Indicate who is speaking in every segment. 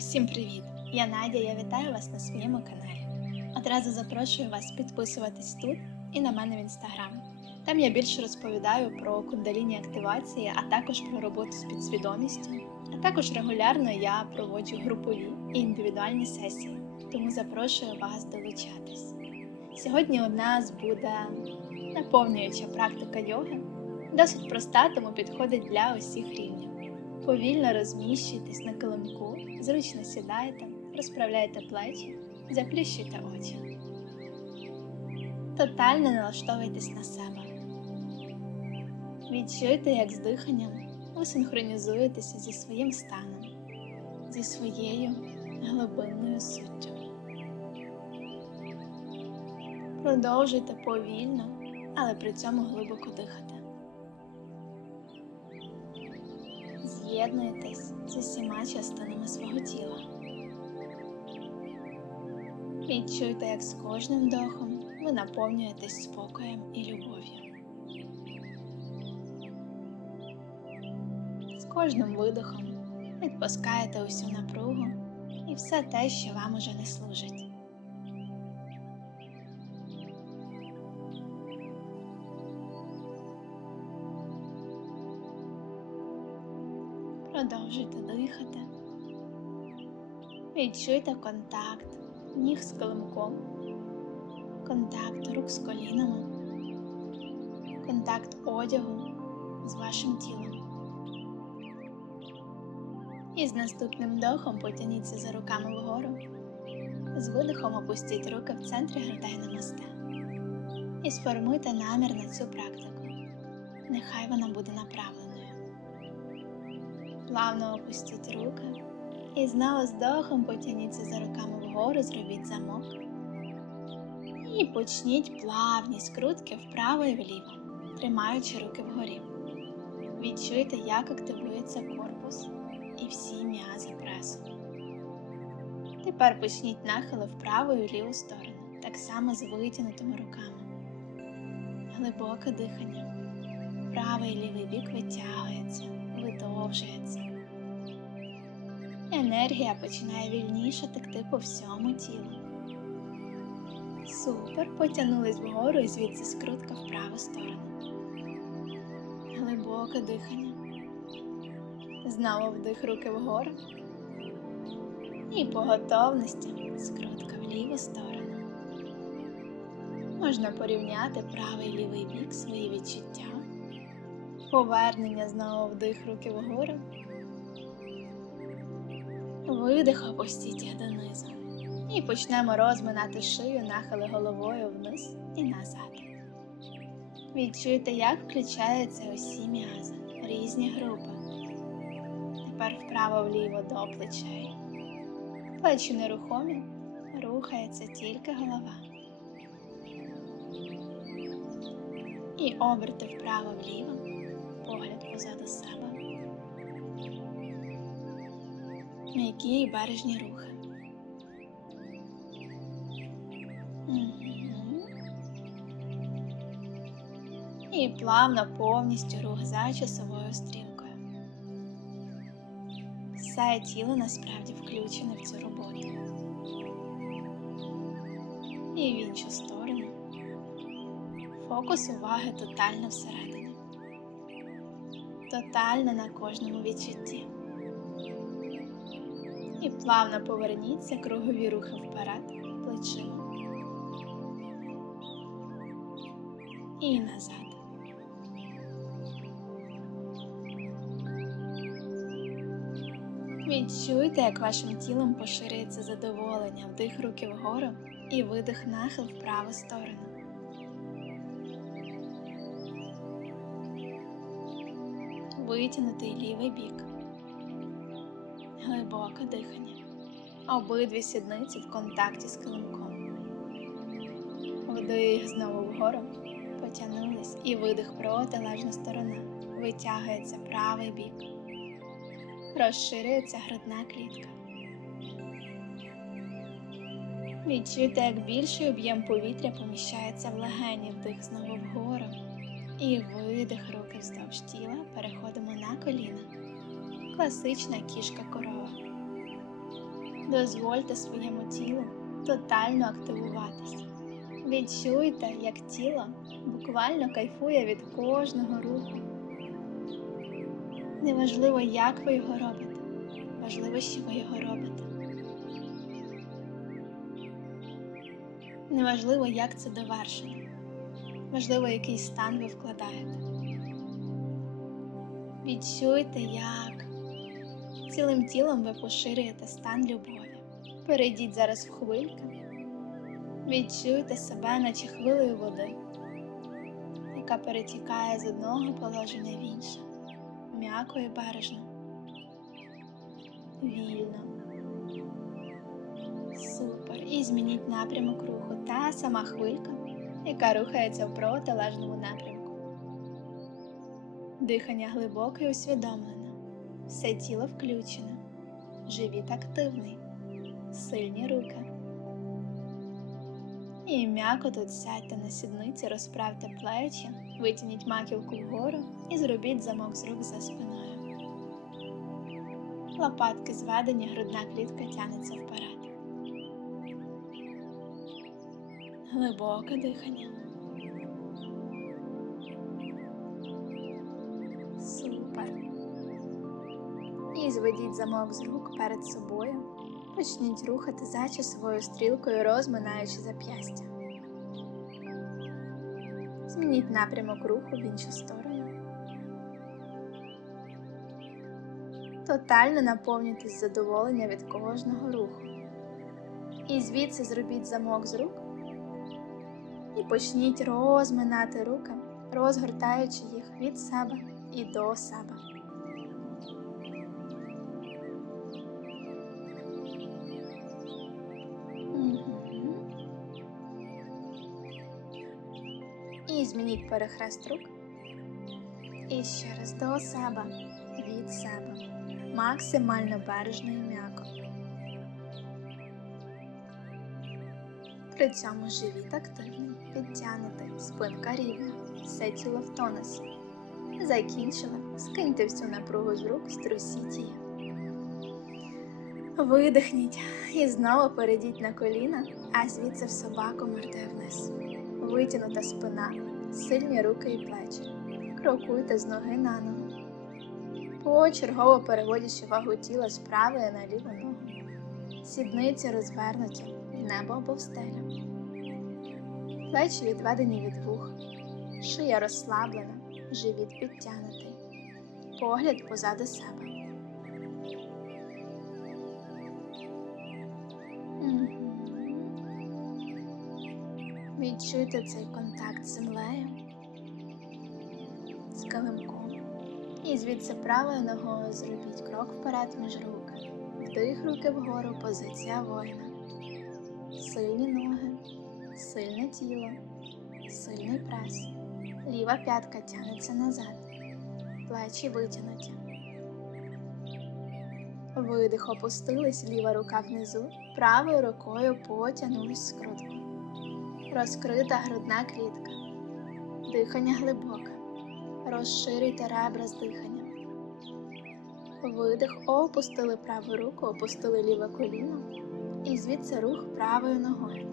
Speaker 1: Усім привіт! Я Надя, я вітаю вас на своєму каналі. Одразу запрошую вас підписуватись тут і на мене в інстаграм. Там я більше розповідаю про кундаліні активації, а також про роботу з підсвідомістю. А також регулярно я проводжу групові і індивідуальні сесії, тому запрошую вас долучатись. Сьогодні у нас буде наповнююча практика йоги, досить проста, тому підходить для усіх рівнів. Повільно розміщуйтесь на килимку, зручно сідайте, розправляйте плечі, заплющуйте очі. Тотально налаштовуйтесь на себе. Відчуйте, як з диханням ви синхронізуєтеся зі своїм станом, зі своєю глибинною суттю. Продовжуйте повільно, але при цьому глибоко дихати. З'єднуйтесь з усіма частинами свого тіла. Відчуйте, як з кожним вдохом ви наповнюєтесь спокоєм і любов'ю. З кожним видихом відпускаєте усю напругу і все те, що вам уже не служить. Продовжуйте дихати. Відчуйте контакт ніг з килимком, контакт рук з колінами, контакт одягу з вашим тілом. І з наступним вдохом потягніться за руками вгору. З видихом опустіть руки в центрі грудей на. І сформуйте намір на цю практику. Нехай вона буде направленою. Плавно опустіть руки і знову з вдохом потягніться за руками вгору, зробіть замок. І почніть плавні скрутки вправо і вліво, тримаючи руки вгорі. Відчуйте, як активується корпус і всі м'язи пресу. Тепер почніть нахили в і в ліву сторону, так само з витягнутими руками. Глибоке дихання. Правий і лівий бік витягується, видовжується. Енергія починає вільніше текти по всьому тілу. Супер, потягнулись вгору і звідси скрутка в праву сторону. Глибоке дихання. Знову вдих руки вгору. І по готовності скрутка в ліву сторону. Можна порівняти правий і лівий бік свої відчуття. Повернення знову вдих руки вгору. Видих опустіть їх донизу. І почнемо розминати шию, нахили головою вниз і назад. Відчуйте, як включаються усі м'язи, різні групи. Тепер вправо-вліво до плечей. Плечі нерухомі, рухається тільки голова. І оберти вправо-вліво, погляд позаду себе. М'які і бережні рухи. І плавно повністю рух за часовою стрілкою. Все тіло насправді включене в цю роботу. І в іншу сторону. Фокус уваги тотально всередині. Тотально на кожному відчутті. І плавно поверніться кругові рухи вперед плечима. І назад. Відчуйте, як вашим тілом поширюється задоволення, вдих руки вгору і видих нахил в праву сторону. Витягнутий лівий бік. Глибоке дихання. Обидві сідниці в контакті з килимком. Вдих знову вгору. Потягнулись і видих протилежна сторона. Витягується правий бік. Розширюється грудна клітка. Відчуйте, як більший об'єм повітря поміщається в легені, вдих знову вгору. І видих руки вздовж тіла. Переходимо на коліна. Класична кішка корова. Дозвольте своєму тілу тотально активуватись. Відчуйте, як тіло буквально кайфує від кожного руху. Неважливо, як ви його робите, важливо, що ви його робите. Неважливо, як це довершено. Важливо, який стан ви вкладаєте. Відчуйте, як цілим тілом ви поширюєте стан любові. Перейдіть зараз в хвильки. Відчуйте себе, наче хвилею води, яка перетікає з одного положення в інше, м'яко і бережно, вільно. Супер. І змініть напрямок руху. Та сама хвилька, яка рухається в протилежному напрямку. Дихання глибоке і усвідомлене. Все тіло включене. Живіт активний. Сильні руки. І м'яко тут сядьте на сідниці, розправте плечі, витягніть маківку вгору і зробіть замок з рук за спиною. Лопатки зведені, грудна клітка тягнеться вперед. Глибоке дихання. Супер. І зведіть замок з рук перед собою. Почніть рухати за часовою стрілкою, розминаючи зап'ястя. Змініть напрямок руху в іншу сторону. Тотально наповнюйтесь задоволення від кожного руху. І звідси зробіть замок з рук і почніть розминати руки, розгортаючи їх від себе і до себе. І змініть перехрест рук. І ще раз до себе, від себе. Максимально бережно і м'яко. При цьому живіт активний, підтягнутий, спинка рівна, все тіло в тонусі. Закінчили. Скиньте всю напругу з рук, струсіть її. Видихніть і знову перейдіть на коліна, а звідси в собаку мордою вниз. Витягнута спина, сильні руки і плечі. Крокуйте з ноги на ногу. Почергово переводячи вагу тіла з правої на ліву ногу. Сідниці розвернуті, небо або в стелю. Плечі відведені від вух, шия розслаблена, живіт підтягнутий, погляд позаду себе. Відчуйте цей контакт з землею, з килимком. І звідси правою ногою зробіть крок вперед між руки. Вдих руки вгору, позиція воїна. Сильні ноги, сильне тіло, сильний прес. Ліва п'ятка тягнеться назад, плечі витягнуті. Видих опустились, ліва рука внизу, правою рукою потягнулись скрутку. Розкрита грудна клітка. Дихання глибоке. Розширюйте ребра з диханням. Видих, опустили праву руку, опустили ліве коліно і звідси рух правою ногою.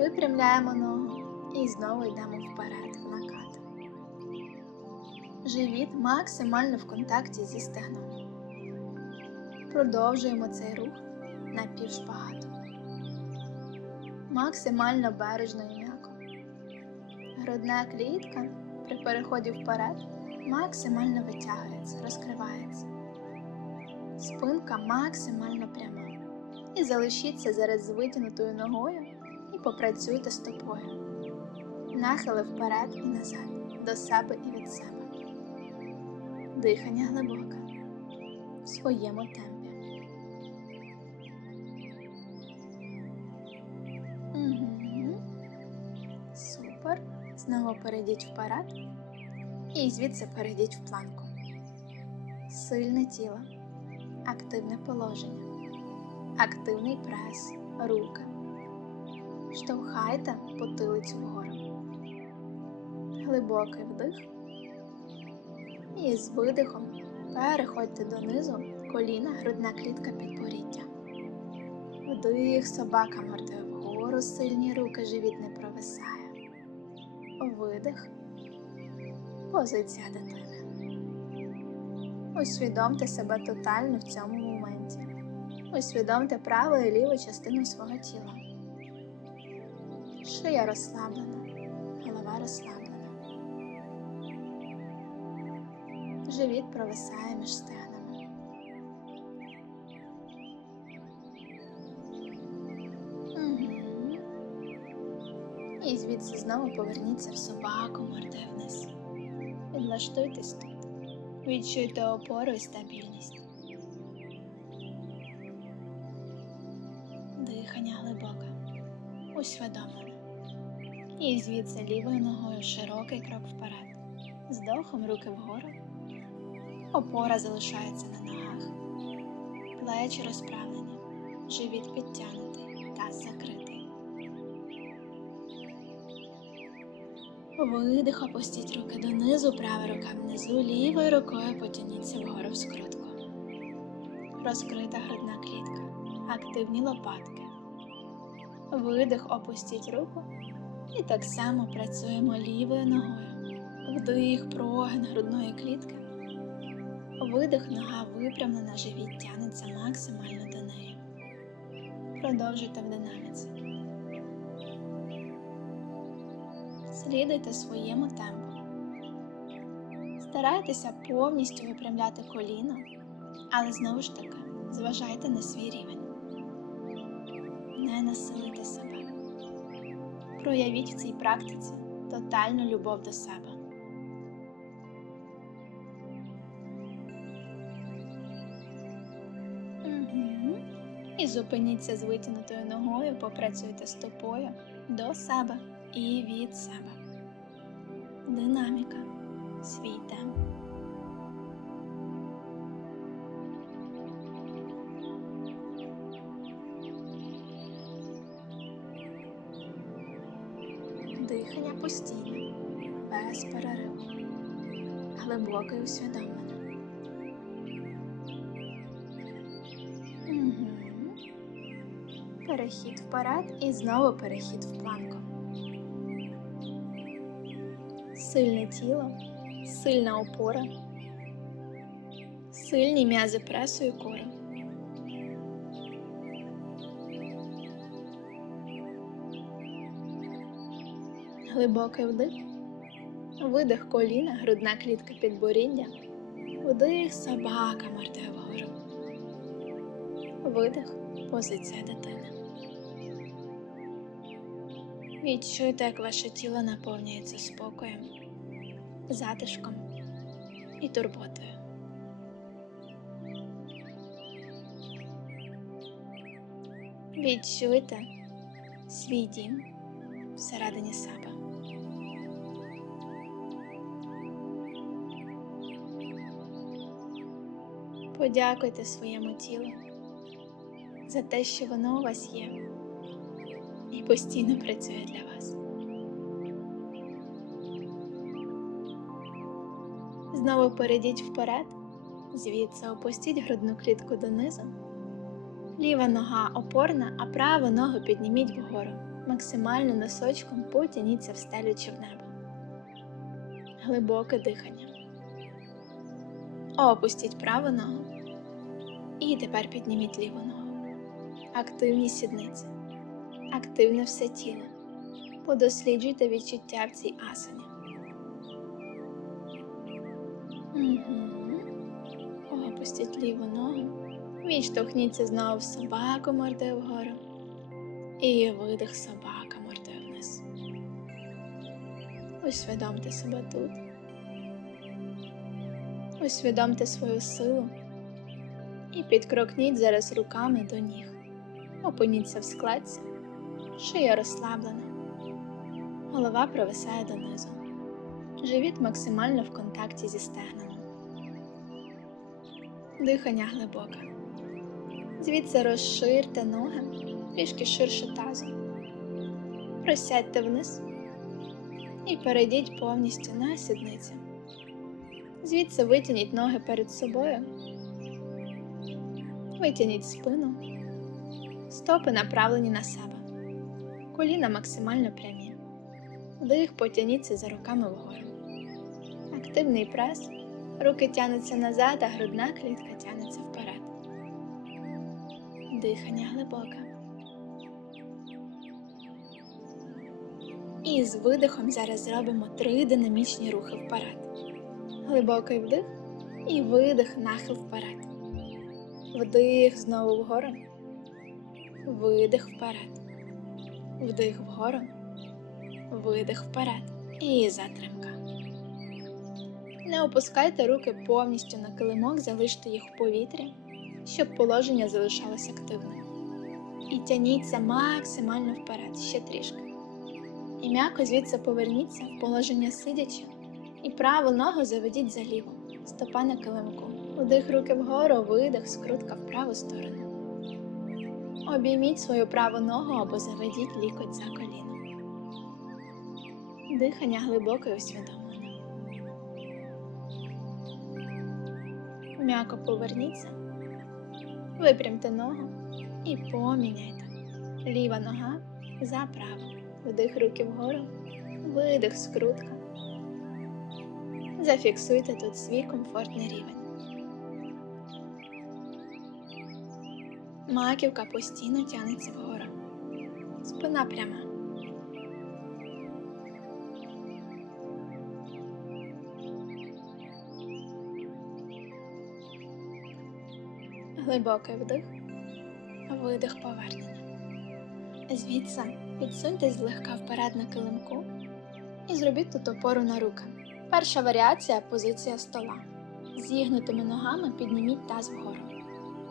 Speaker 1: Випрямляємо ногу і знову йдемо вперед в накат. Живіт максимально в контакті зі стегном. Продовжуємо цей рух на півшпагату. Максимально бережно і м'яко. Грудна клітка при переході вперед максимально витягується, розкривається. Спинка максимально пряма. І залишіться зараз з витягнутою ногою попрацюйте стопою. Нахили вперед і назад, до себе і від себе. Дихання глибоке в своєму темпі. Супер. Знову перейдіть вперед. І звідси перейдіть в планку. Сильне тіло, активне положення, активний прес, руки. Штовхайте потилицю вгору. Глибокий вдих. І з видихом переходьте донизу коліна, грудна клітка підборіддя. Вдих, собака мордою вгору, сильні руки, живіт не провисає. Видих. Позиція дитини. Усвідомте себе тотально в цьому моменті. Усвідомте праву і ліву частину свого тіла. Шия розслаблена, голова розслаблена. Живіт провисає між стегнами. Мгм. І звідси знову поверніться в собаку, мордою вниз. Підлаштуйтесь тут. Відчуйте опору і стабільність. Дихання глибоке, усвідомлене. І звідси лівою ногою широкий крок вперед. Здохом руки вгору. Опора залишається на ногах. Плечі розправлені, живіт підтягнутий, таз закритий. Видих, опустіть руки донизу, права рука внизу, лівою рукою потягніться вгору в скрутку. Розкрита грудна клітка, активні лопатки. Видих, опустіть руку і так само працюємо лівою ногою. Вдих, прогин грудної клітки. Видих, нога випрямлена, живіт тягнеться максимально до неї. Продовжуйте в динаміці. Слідуйте своєму темпу. Старайтеся повністю випрямляти коліно, але знову ж таки зважайте на свій рівень. Не насилуйте себе. Проявіть в цій практиці тотальну любов до себе. І зупиніться з витягнутою ногою, попрацюйте стопою до себе і від себе. Динаміка. Свій темп. Дихання постійне, без перериву. Глибоке і усвідомлене. Мгм. Перехід вперед і знову перехід в планку. Сильне тіло, сильна опора, сильні м'язи пресу і кори. Глибокий вдих, видих коліна, грудна клітка підборіддя, вдих собака вгору. Видих позиція дитини. Відчуйте, як ваше тіло наповнюється спокоєм, затишком і турботою. Відчуйте свій дім всередині себе. Подякуйте своєму тілу за те, що воно у вас є і постійно працює для вас. Знову перейдіть вперед, звідси опустіть грудну клітку донизу. Ліва нога опорна, а праву ногу підніміть вгору. Максимально носочком потяніться в стелю чи в небо. Глибоке дихання. Опустіть праву ногу. І тепер підніміть ліву ногу. Активні сідниці. Активне все тіло. Подосліджуйте відчуття в цій асані. Угу. Опустіть ліву ногу. Відштовхніться знову собаку мордою вгору. І видих собака мордою вниз. Усвідомте себе тут. Усвідомте свою силу і підкрокніть зараз руками до ніг. Опиніться в складці, шия розслаблена, голова провисає донизу, живіт максимально в контакті зі стегнами. Дихання глибоке. Звідси розширте ноги трішки ширше тазу. Просядьте вниз і перейдіть повністю на сідниці. Звідси витягніть ноги перед собою Витягніть спину, стопи направлені на себе, коліна максимально прямі. Вдих, потягніться за руками вгору. Активний прес, руки тянуться назад, а грудна клітка тянеться вперед. Дихання глибоке. І з видихом зараз зробимо три динамічні рухи вперед. Глибокий вдих і видих, нахил вперед. Вдих знову вгору. Видих вперед. Вдих вгору. Видих вперед. І затримка. Не опускайте руки повністю на килимок, залиште їх в повітрі, щоб положення залишалось активним. І тяніться максимально вперед, ще трішки. І м'яко звідси поверніться в положення сидячи, і праву ногу заведіть за ліву, стопа на килимку. Вдих руки вгору, видих, скрутка в праву сторону. Обійміть свою праву ногу або заведіть лікоть за коліно. Дихання глибоке і усвідомлене. М'яко поверніться, випрямте ногу і поміняйте. Ліва нога за праву. Вдих руки вгору, видих, скрутка. Зафіксуйте тут свій комфортний рівень. Маківка постійно тягнеться вгору. Спина пряма. Глибокий вдих, видих повернення. Звідси підсуньтесь злегка вперед на килимку і зробіть тут опору на руки. Перша варіація позиція стола. Зігнутими ногами підніміть таз вгору.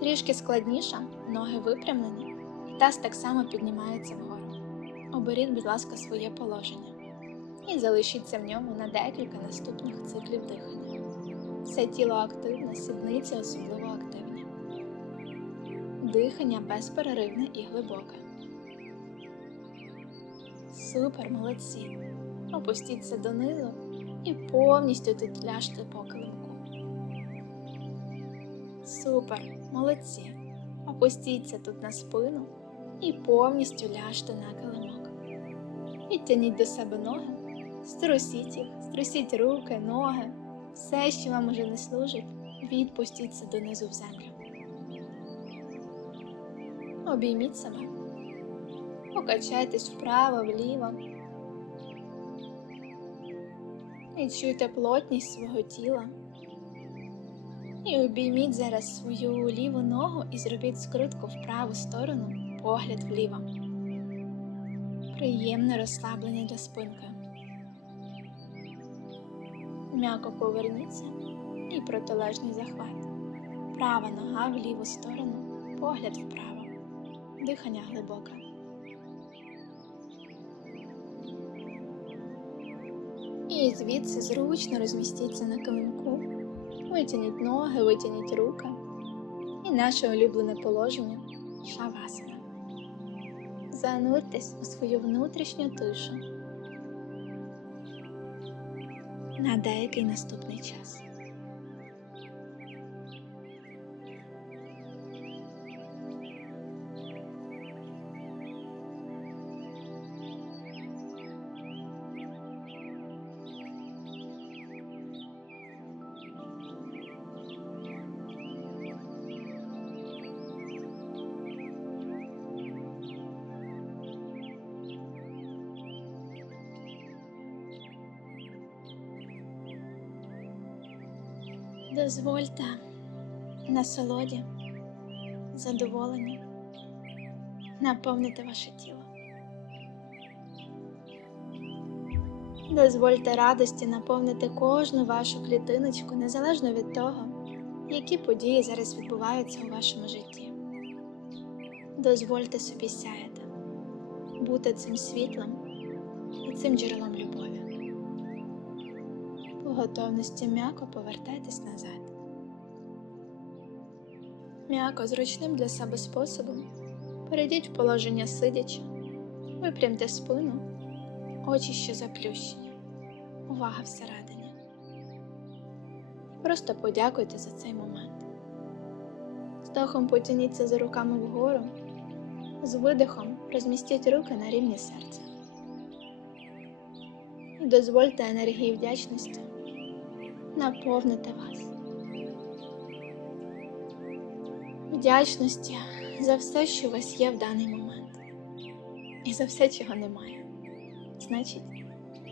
Speaker 1: Трішки складніша, ноги випрямлені, таз так само піднімається вгору. Оберіть, будь ласка, своє положення і залишіться в ньому на декілька наступних циклів дихання. Все тіло активне, сідниці особливо активні. Дихання безперервне і глибоке. Супер, молодці. Опустіться донизу і повністю тут ляжте по килимку. Супер, молодці. Опустіться тут на спину і повністю ляжте на килимок. Підтягніть до себе ноги, струсіть їх, струсіть руки, ноги, все, що вам уже не служить, відпустіться донизу в землю. Обійміть себе. Покачайтесь вправо, вліво. Відчуйте плотність свого тіла. І обійміть зараз свою ліву ногу і зробіть скрутку в праву сторону, погляд вліво. Приємне розслаблення для спинки. М'яко поверніться і протилежний захват. Права нога в ліву сторону, погляд вправо. Дихання глибоке. І звідси зручно розмістіться на килимку. Витягніть ноги, витягніть руки. І наше улюблене положення шавасана. Зануртесь у свою внутрішню тишу на деякий наступний час. Дозвольте насолоді, задоволенню наповнити ваше тіло. Дозвольте радості наповнити кожну вашу клітиночку незалежно від того, які події зараз відбуваються у вашому житті. Дозвольте собі сяяти, бути цим світлом і цим джерелом любові. По готовності м'яко повертайтесь назад. М'яко зручним для себе способом перейдіть в положення сидячи, випрямте спину, очі ще заплющені, увага всередині. Просто подякуйте за цей момент. вдохом потяніться за руками вгору, з видихом розмістіть руки на рівні серця. І дозвольте енергії вдячності наповнити вас. Вдячності за все, що у вас є в даний момент, і за все, чого немає. Значить,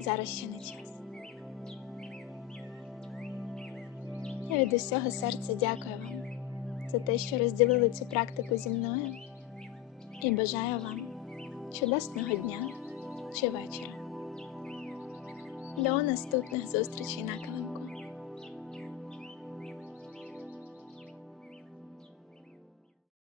Speaker 1: зараз ще не час. Я від усього серця дякую вам за те, що розділили цю практику зі мною, і бажаю вам чудесного дня чи вечора. До наступних зустрічей на календарі.